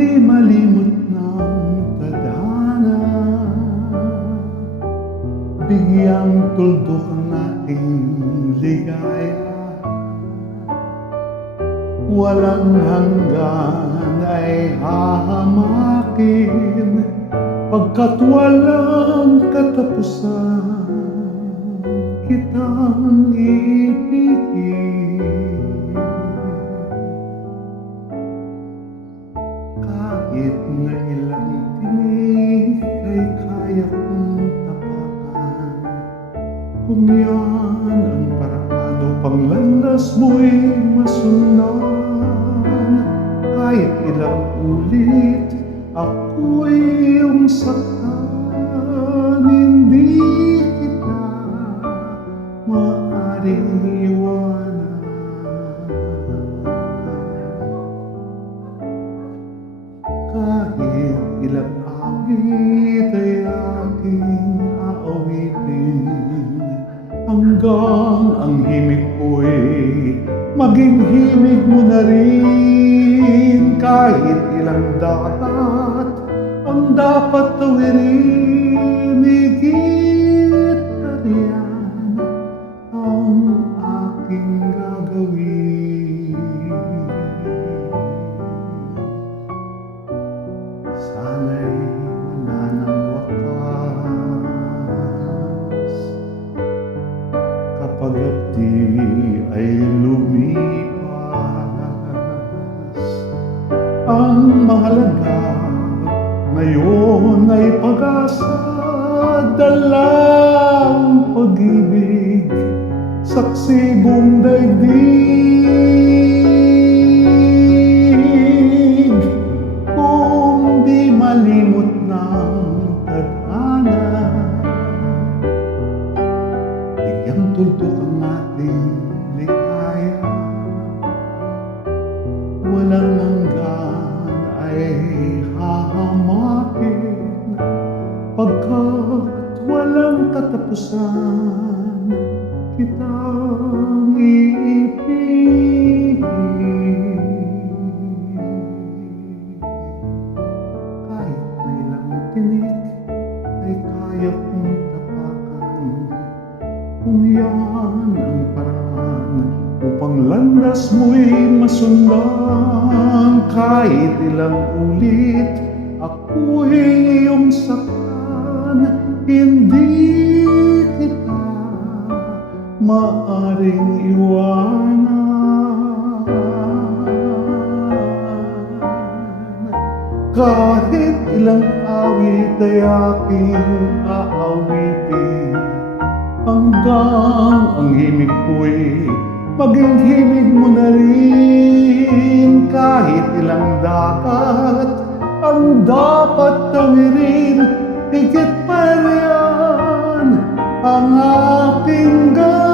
di malimot ng tadhana, bigyang tuldok ang ating ligaya. Walang hanggan ay hahamakin, pagkat walang katapusan kitang ibigin. Kahit na ilang tinig ay kaya kong tapakan, kung yan ang paraan upang landas mo'y masundan. Kahit ilang ulit ako'y iyong saktan, hindi kita maaaring iwanan. Kahit ilang awit ay aking aawitin, hanggang ang himig ko'y maging himig mo na rin. Kahit ilang dapat ang dapat tawirin, higit pa riyan ang aking gagawin. Sana'y wala ng wakas, kapag at di ay lumipas. Ang mahalaga ngayon ay pag-asa, dalang pag-ibig, saksi buong daigdig. Kung di malimot ng tadhana, bigyang tuldok ang ating ligaya. Walang hanggan ay hahamakin, pagkat walang katapusan kitang iibigin. Kahit na ilang tinig ay kaya kong tapakan, kung yan ang paraan upang landas mo'y masundan. Kahit ilang ulit ako'y iyong saktan, hindi kita maaring iwanan. Kahit ilang awit ay aking aawitin, hanggang ang himig ko'y maging himig mo na rin. Kahit ilang dapat ang dapat tawirin, higit pa riyan ang aking gagawin.